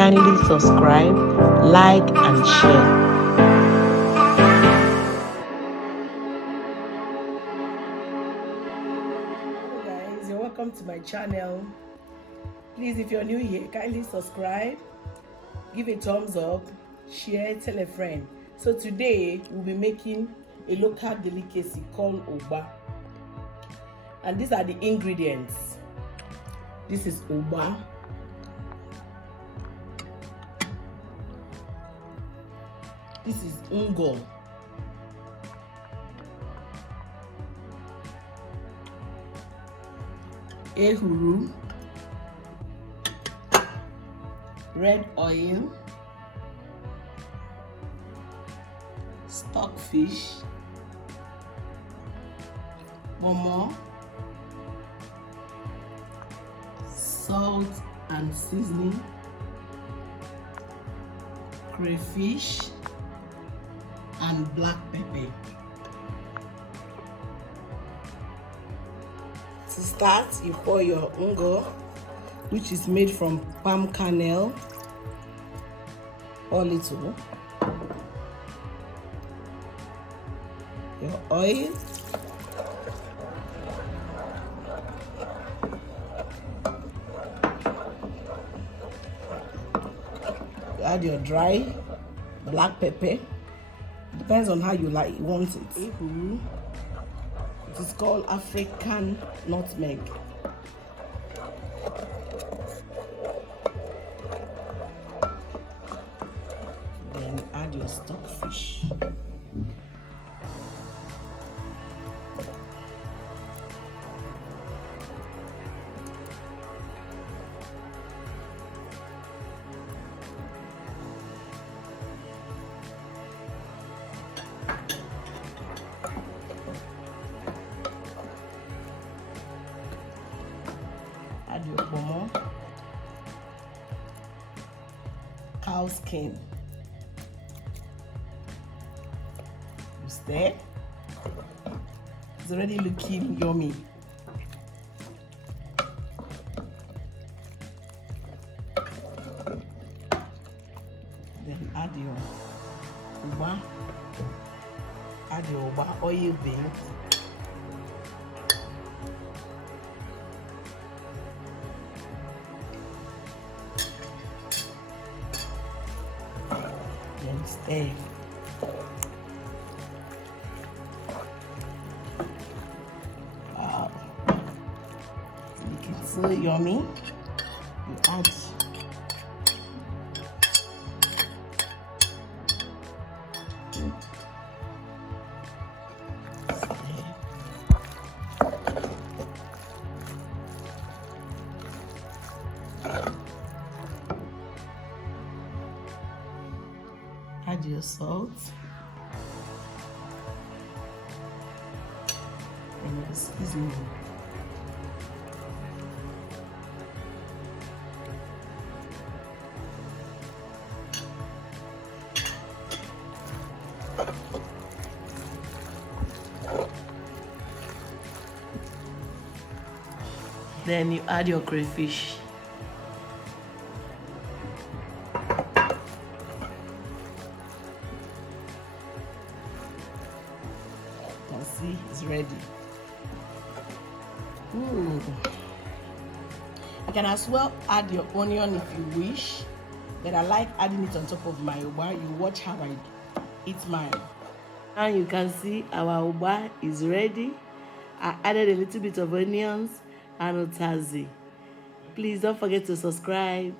Kindly subscribe, like, and share. Hello guys, you're welcome to my channel. Please, if you're new here, kindly subscribe, give a thumbs up, share, tell a friend. So today we'll be making a local delicacy called Ugba, and these are the ingredients. This is Ugba. This is ungo. Ehuru, red oil, stockfish, momo, salt and seasoning, crayfish, and black pepper. To start, you pour your ungo, which is made from palm kernel, or little. Your oil, you add your dry black pepper. Depends on how you want it. Ehuru. It is called African nutmeg. Then add your stockfish. Add your momo, cow skin. You stir. It's already looking yummy. Then add your Ugba. Add your Ugba oil baked. Then stir. Wow, it's looking so yummy. You add add your salt and your seasoning. Then you add your crayfish. You can see it's ready. Ooh. I can as well add your onion if you wish, but I like adding it on top of my Ugba. You watch how I eat mine. Now you can see our Ugba is ready. I added a little bit of onions and utazi. Please don't forget to subscribe.